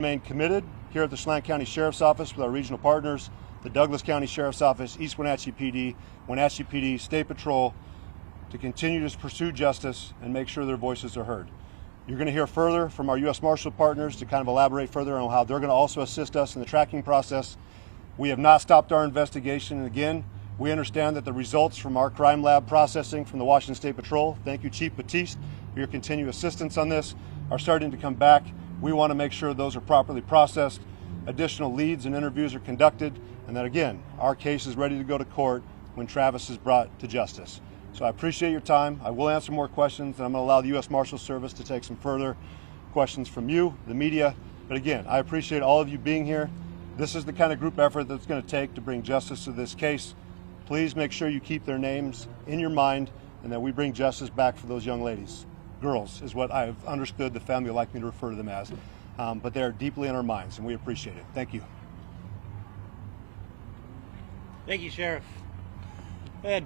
Remain committed here at the Chelan County Sheriff's Office with our regional partners, the Douglas County Sheriff's Office, East Wenatchee PD, State Patrol, to continue to pursue justice and make sure their voices are heard. You're going to hear further from our U.S. Marshal partners to kind of elaborate further on how they're going to also assist us in the tracking process. We have not stopped our investigation, and again, we understand that the results from our crime lab processing from the Washington State Patrol, thank you Chief Batiste for your continued assistance on this, are starting to come back. We want to make sure those are properly processed, additional leads and interviews are conducted, and that again, our case is ready to go to court when Travis is brought to justice. So I appreciate your time. I will answer more questions, and I'm going to allow the U.S. Marshals Service to take some further questions from you, the media. But again, I appreciate all of you being here. This is the kind of group effort that's going to take to bring justice to this case. Please make sure you keep their names in your mind and that we bring justice back for those young ladies. Girls is what I've understood the family would like me to refer to them as. But they're deeply in our minds, and we appreciate it. Thank you. Thank you, Sheriff.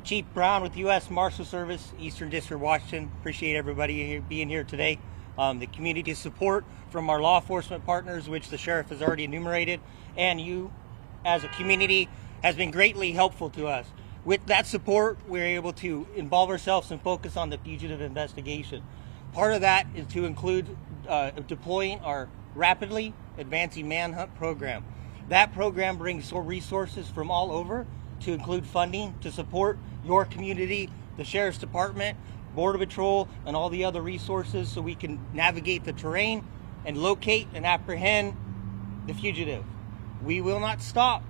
Chief Brown with U.S. Marshal Service, Eastern District, Washington. Appreciate everybody being here today. The community support from our law enforcement partners, which the Sheriff has already enumerated, and you as a community has been greatly helpful to us. With that support, we're able to involve ourselves and focus on the fugitive investigation. Part of that is to include deploying our rapidly advancing manhunt program. That program brings resources from all over to include funding to support your community, the Sheriff's Department, Border Patrol, and all the other resources so we can navigate the terrain and locate and apprehend the fugitive. We will not stop.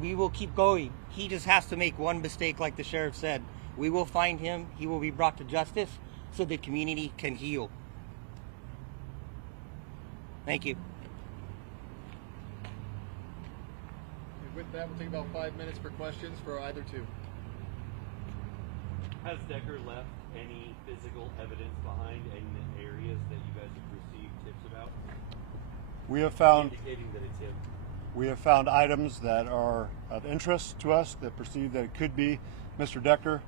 We will keep going. He just has to make one mistake, like the Sheriff said. We will find him. He will be brought to justice so the community can heal. Thank you. With that, we'll take about 5 minutes for questions for either two. Has Decker left any physical evidence behind in the areas that you guys have received tips about? We have found indicating that it's him. We have found items that are of interest to us that perceive that it could be Mr. Decker.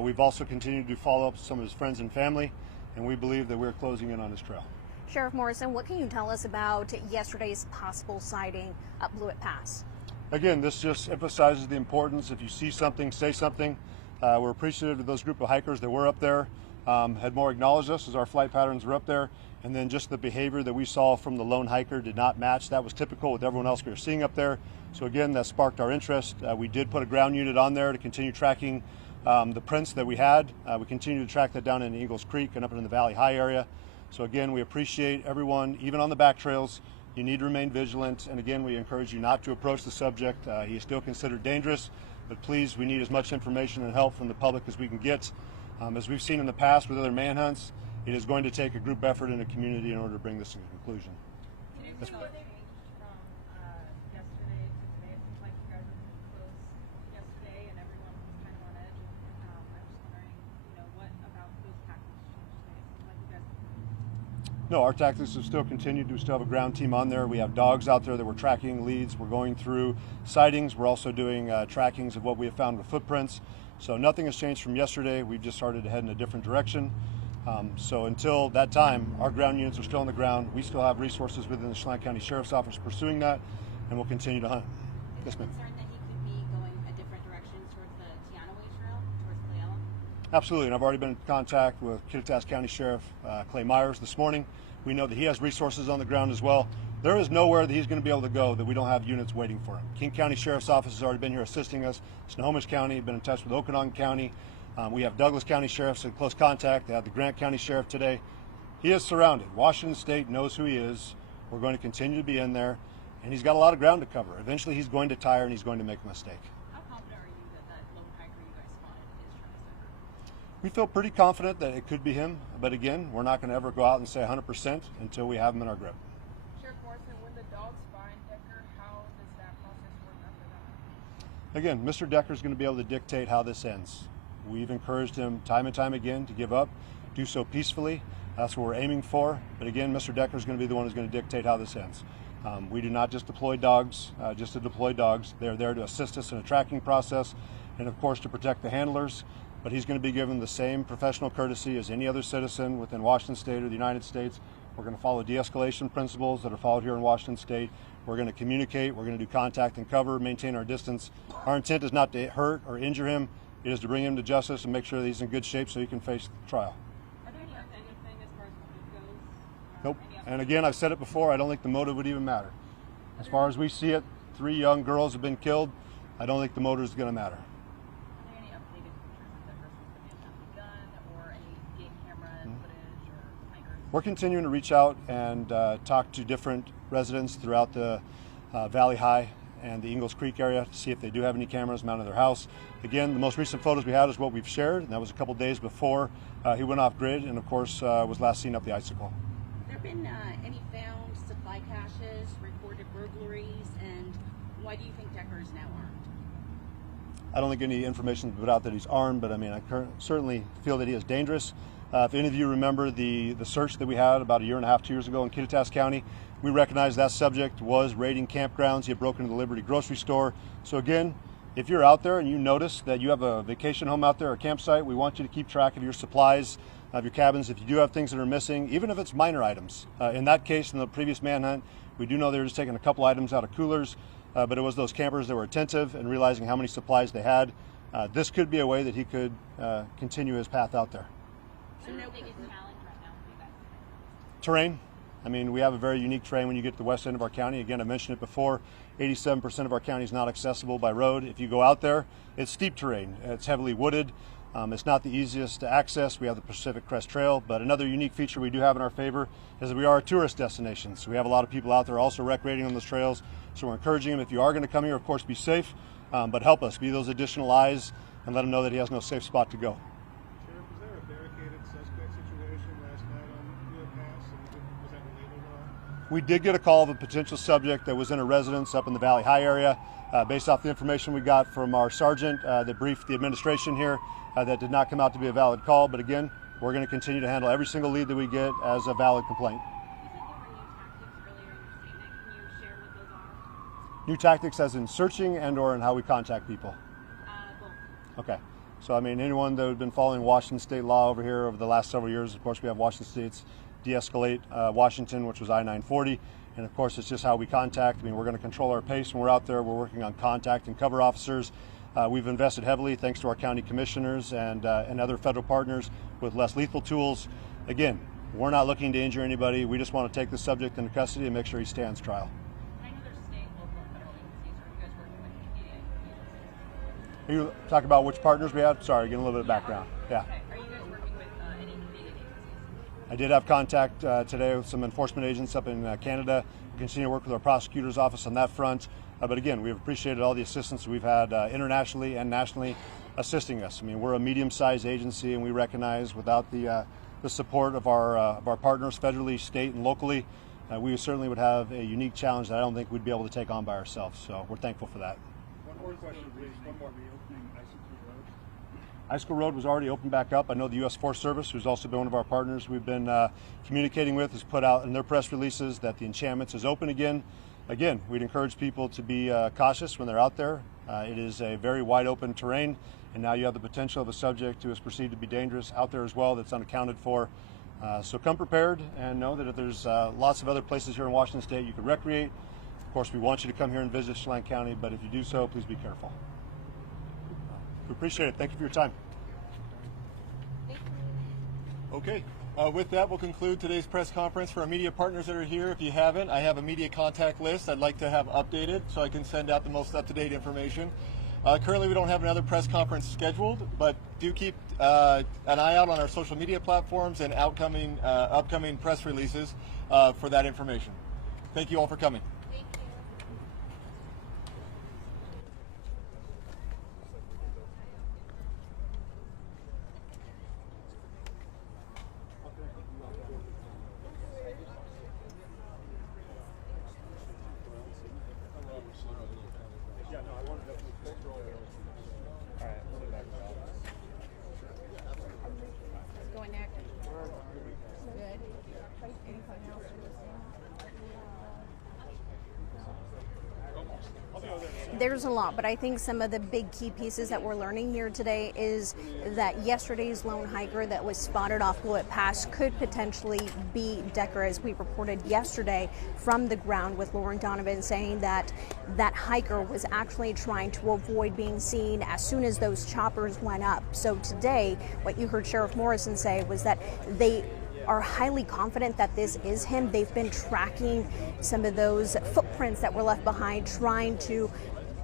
We've also continued to follow up with some of his friends and family, and we believe that we're closing in on his trail. Sheriff Morrison, what can you tell us about yesterday's possible sighting at Blewett Pass? Again, this just emphasizes the importance. If you see something, say something. We're appreciative of those group of hikers that were up there, had more acknowledged us as our flight patterns were up there, and then just the behavior that we saw from the lone hiker did not match. That was typical with everyone else we were seeing up there. So again, that sparked our interest. We did put a ground unit on there to continue tracking the prints that we had. We continue to track that down in Eagles Creek and up in the Valley High area. So again, we appreciate everyone, even on the back trails. You need to remain vigilant, and again, we encourage you not to approach the subject. He is still considered dangerous, but please, we need as much information and help from the public as we can get. As we've seen in the past with other manhunts, it is going to take a group effort in a community in order to bring this to conclusion. Yesterday to today, it seems like you guys were close yesterday, and everyone was kind of on edge. And I was just wondering, what about those tactics changed today? It seems like you guys. No, our tactics have still continued. We still have a ground team on there. We have dogs out there that we're tracking leads. We're going through sightings. We're also doing trackings of what we have found with footprints. So nothing has changed from yesterday. We've just started to head in a different direction. So until that time, our ground units are still on the ground. We still have resources within the Chelan County Sheriff's Office pursuing that, and we'll continue to hunt. Is there concern that he could be going a different direction towards the Teanaway Trail, towards Cle Elum? Absolutely, and I've already been in contact with Kittitas County Sheriff Clay Myers this morning. We know that he has resources on the ground as well. There is nowhere that he's going to be able to go that we don't have units waiting for him. King County Sheriff's Office has already been here assisting us. Snohomish County, been in touch with Okanagan County. We have Douglas County Sheriffs in close contact. They have the Grant County Sheriff today. He is surrounded. Washington State knows who he is. We're going to continue to be in there, and he's got a lot of ground to cover. Eventually he's going to tire and he's going to make a mistake. How confident are you that lone hiker you guys spotted is Travis Decker? We feel pretty confident that it could be him, but again, we're not going to ever go out and say 100% until we have him in our grip. Sheriff Morrison, when the dogs find Decker, how does that process work after that? Again, Mr. Decker is going to be able to dictate how this ends. We've encouraged him time and time again to give up, do so peacefully. That's what we're aiming for. But again, Mr. Decker is going to be the one who's going to dictate how this ends. We do not just deploy dogs, just to deploy dogs. They're there to assist us in a tracking process and, of course, to protect the handlers. But he's going to be given the same professional courtesy as any other citizen within Washington State or the United States. We're going to follow de-escalation principles that are followed here in Washington State. We're going to communicate. We're going to do contact and cover, maintain our distance. Our intent is not to hurt or injure him. It is to bring him to justice and make sure that he's in good shape so he can face the trial. Are there any anything as far as motive goes? Nope. Any And again, I've said it before, I don't think the motive would even matter. As far as we see it, 3 young girls have been killed. I don't think the motive is going to matter. Are there any updated pictures of that person with the gun or any game camera footage or hikers? We're continuing to reach out and talk to different residents throughout the Valley High and the Ingalls Creek area to see if they do have any cameras mounted in their house. Again, the most recent photos we had is what we've shared, and that was a couple days before he went off grid and, of course, was last seen up the icicle. Have there been any found supply caches, reported burglaries, and why do you think Decker is now armed? I don't think any information has been put out that he's armed, but I mean, I certainly feel that he is dangerous. If any of you remember the search that we had about 1.5 years, 2 years ago in Kittitas County, we recognized that subject was raiding campgrounds. He had broken into the Liberty grocery store. So again, if you're out there and you notice that you have a vacation home out there or campsite, we want you to keep track of your supplies, of your cabins. If you do have things that are missing, even if it's minor items. In that case, in the previous manhunt, we do know they were just taking a couple items out of coolers, but it was those campers that were attentive and realizing how many supplies they had. This could be a way that he could continue his path out there. So no biggest challenge right now for you guys? Terrain. I mean, we have a very unique terrain when you get to the west end of our county. Again, I mentioned it before, 87% of our county is not accessible by road. If you go out there, it's steep terrain. It's heavily wooded. It's not the easiest to access. We have the Pacific Crest Trail, but another unique feature we do have in our favor is that we are a tourist destination. So we have a lot of people out there also recreating on those trails. So we're encouraging them, if you are going to come here, of course, be safe, but help us be those additional eyes and let him know that he has no safe spot to go. Sheriff, was there a barricaded suspect situation last night on Blue Pass? Was that related at all? We did get a call of a potential subject that was in a residence up in the Valley High area. Based off the information we got from our sergeant that briefed the administration here, that did not come out to be a valid call. But again, we're going to continue to handle every single lead that we get as a valid complaint. You said there were new tactics earlier in your statement. Can you share what those are? New tactics as in searching and or in how we contact people. Both. Okay. So I mean, anyone that has been following Washington state law over here over the last several years, of course, we have Washington State's de-escalate Washington, which was I-940. And of course, it's just how we contact. I mean, we're going to control our pace when we're out there. We're working on contact and cover officers. We've invested heavily, thanks to our county commissioners and other federal partners, with less lethal tools. Again, we're not looking to injure anybody. We just want to take the subject into custody and make sure he stands trial. I know there's state, local, and federal agencies. Are you guys working with Canadian agencies? Are you talking about which partners we have? Sorry, getting a little bit of background. Yeah. Okay. Are you guys working with any Canadian agencies? I did have contact today with some enforcement agents up in Canada. We continue to work with our prosecutor's office on that front. But again, we've appreciated all the assistance we've had internationally and nationally assisting us. I mean, we're a medium-sized agency, and we recognize without the support of our partners federally, state, and locally, we certainly would have a unique challenge that I don't think we'd be able to take on by ourselves. So we're thankful for that. One more question, please. One more. Icicle Road was already opened back up. I know the U.S. Forest Service, who's also been one of our partners we've been communicating with, has put out in their press releases that the enchantments is open again. Again, we'd encourage people to be cautious when they're out there. It is a very wide open terrain, and now you have the potential of a subject who is perceived to be dangerous out there as well that's unaccounted for. So come prepared and know that if there's lots of other places here in Washington State you can recreate. Of course, we want you to come here and visit Chelan County, but if you do so, please be careful. We appreciate it. Thank you for your time. Okay. With that, we'll conclude today's press conference. For our media partners that are here, if you haven't, I have a media contact list I'd like to have updated so I can send out the most up-to-date information. Currently, we don't have another press conference scheduled, but do keep an eye out on our social media platforms and upcoming press releases for that information. Thank you all for coming. Going next. Good. Anything else? There's a lot, but I think some of the big key pieces that we're learning here today is that yesterday's lone hiker that was spotted off Blewett Pass could potentially be Decker, as we reported yesterday from the ground, with Lauren Donovan saying that that hiker was actually trying to avoid being seen as soon as those choppers went up. So today, what you heard Sheriff Morrison say was that they are highly confident that this is him. They've been tracking some of those footprints that were left behind, trying to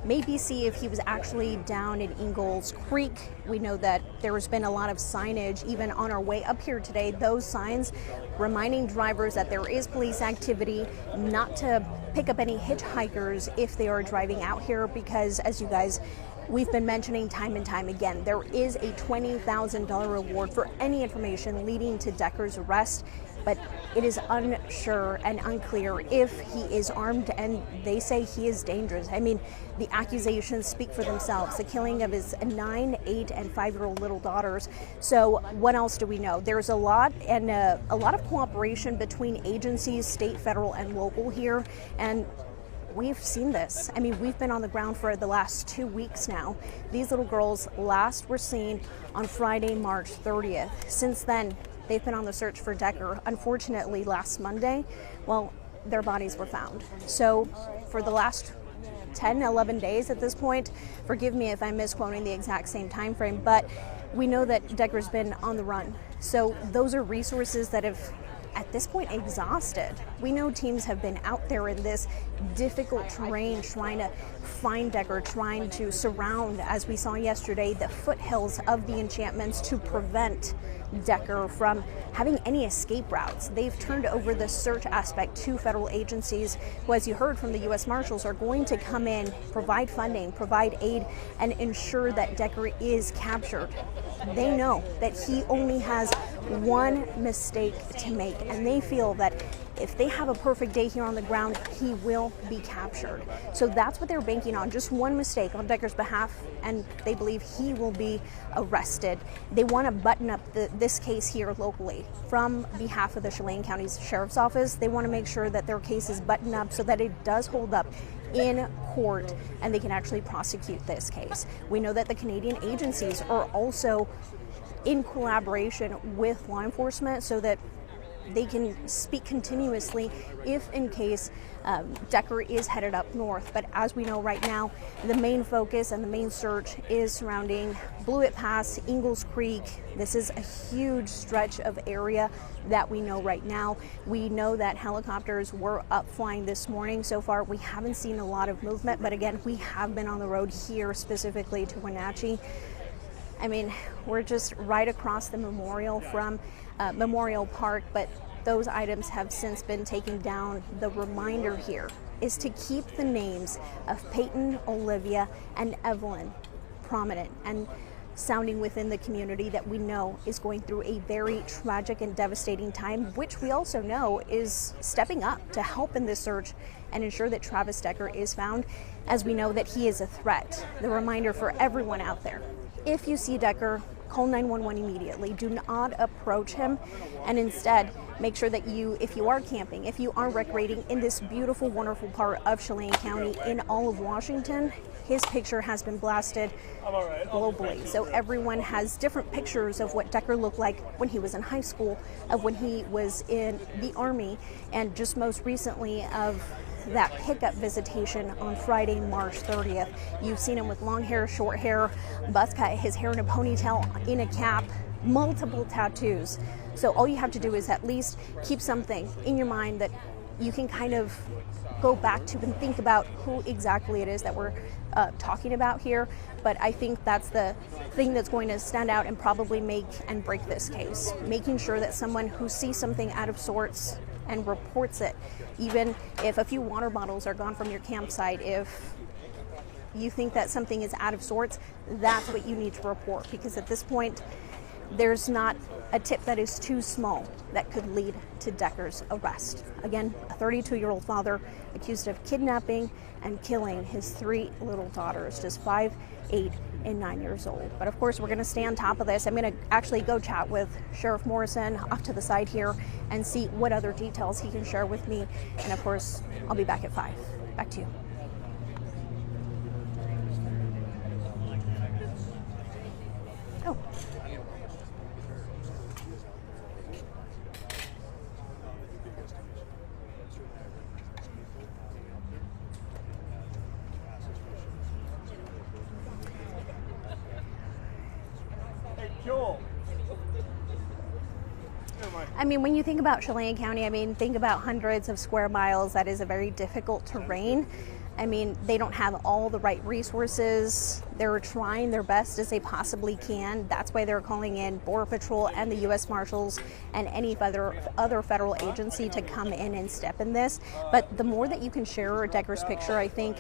maybe see if he was actually down in Ingalls Creek. We know that there has been a lot of signage even on our way up here today, those signs reminding drivers that there is police activity, not to pick up any hitchhikers if they are driving out here, because as you guys, we've been mentioning time and time again, there is a $20,000 reward for any information leading to Decker's arrest, but it is unsure and unclear if he is armed, and they say he is dangerous. I mean, the accusations speak for themselves. The killing of his 9, 8, and 5-year-old little daughters. So what else do we know? There's a lot, and a lot of cooperation between agencies, state, federal, and local here, and we've seen this. I mean, we've been on the ground for the last 2 weeks now. These little girls last were seen on Friday, March 30th. Since then, they've been on the search for Decker. Unfortunately, last Monday, well, their bodies were found. So for the last 10, 11 days at this point, forgive me if I'm misquoting the exact same time frame, but we know that Decker's been on the run. So those are resources that have, at this point, exhausted. We know teams have been out there in this difficult terrain trying to find Decker, trying to surround, as we saw yesterday, the foothills of the enchantments to prevent Decker from having any escape routes. They've turned over the search aspect to federal agencies who, as you heard from the U.S. Marshals, are going to come in, provide funding, provide aid, and ensure that Decker is captured. They know that he only has one mistake to make, and they feel that if they have a perfect day here on the ground, he will be captured. So that's what they're banking on, just one mistake on Decker's behalf, and they believe he will be arrested. They want to button up this case here locally. From behalf of the Chelan County Sheriff's Office, they want to make sure that their case is buttoned up so that it does hold up in court and they can actually prosecute this case. We know that the Canadian agencies are also in collaboration with law enforcement so that they can speak continuously if in case Decker is headed up north. But as we know right now, the main focus and the main search is surrounding Blewett Pass, Ingalls Creek. This is a huge stretch of area that we know right now. We know that helicopters were up flying this morning. So far, we haven't seen a lot of movement, but again, we have been on the road here specifically to Wenatchee. I mean, we're just right across the memorial from Memorial Park, but those items have since been taken down. The reminder here is to keep the names of Peyton, Olivia, and Evelyn prominent and sounding within the community that we know is going through a very tragic and devastating time, which we also know is stepping up to help in this search and ensure that Travis Decker is found, as we know that he is a threat. The reminder for everyone out there: if you see Decker, call 911 immediately. Do not approach him, and instead make sure that you, if you are camping, if you are recreating in this beautiful, wonderful part of Chelan County in all of Washington, his picture has been blasted globally. So everyone has different pictures of what Decker looked like when he was in high school, of when he was in the Army, and just most recently of that pickup visitation on Friday, March 30th. You've seen him with long hair, short hair, buzz cut, his hair in a ponytail, in a cap, multiple tattoos. So all you have to do is at least keep something in your mind that you can kind of go back to and think about who exactly it is that we're talking about here. But I think that's the thing that's going to stand out and probably make and break this case. Making sure that someone who sees something out of sorts and reports it, even if a few water bottles are gone from your campsite, if you think that something is out of sorts, that's what you need to report, because at this point, there's not a tip that is too small that could lead to Decker's arrest. Again, a 32-year-old father accused of kidnapping and killing his 3 little daughters, just 5, 8, and 9 years old. But of course, we're going to stay on top of this. I'm going to actually go chat with Sheriff Morrison off to the side here and see what other details he can share with me. And of course, I'll be back at 5. Back to you. Oh. I mean, when you think about Chelan County, I mean, think about hundreds of square miles. That is a very difficult terrain. I mean, they don't have all the right resources. They're trying their best as they possibly can. That's why they're calling in Border Patrol and the U.S. Marshals and any other federal agency to come in and step in this. But the more that you can share Decker's picture, I think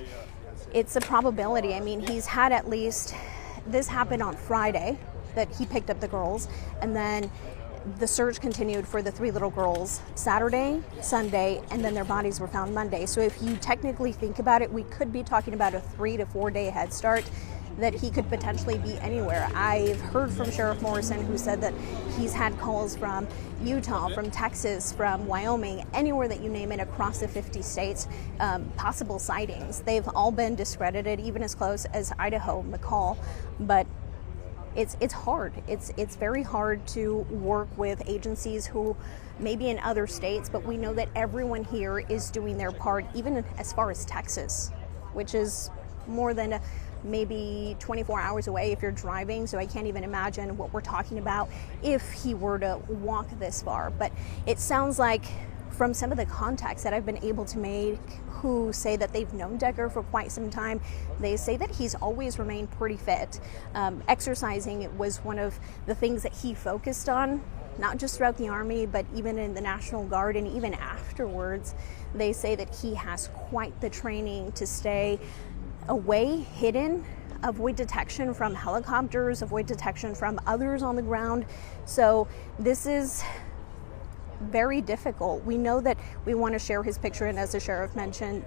it's a probability. I mean, he's had at least, this happened on Friday, that he picked up the girls, and then the search continued for the 3 little girls Saturday, Sunday, and then their bodies were found Monday. So if you technically think about it, we could be talking about a 3 to 4 day head start that he could potentially be anywhere. I've heard from Sheriff Morrison, who said that he's had calls from Utah, from Texas, from Wyoming, anywhere that you name it across the 50 states, possible sightings. They've all been discredited, even as close as Idaho, McCall, but it's hard. It's very hard to work with agencies who maybe in other states, but we know that everyone here is doing their part, even as far as Texas, which is more than maybe 24 hours away if you're driving. So I can't even imagine what we're talking about if he were to walk this far. But it sounds like from some of the contacts that I've been able to make who say that they've known Decker for quite some time, they say that he's always remained pretty fit. Exercising was one of the things that he focused on, not just throughout the Army, but even in the National Guard and even afterwards. They say that he has quite the training to stay away, hidden, avoid detection from helicopters, avoid detection from others on the ground. So this is very difficult. We know that we want to share his picture, and as the sheriff mentioned,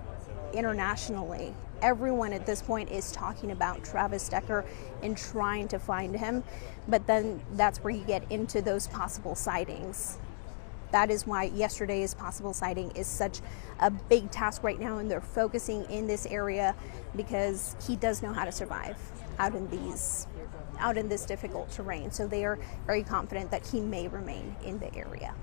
internationally, everyone at this point is talking about Travis Decker and trying to find him. But then that's where you get into those possible sightings. That is why yesterday's possible sighting is such a big task right now, and they're focusing in this area because he does know how to survive out in this difficult terrain. So they are very confident that he may remain in the area.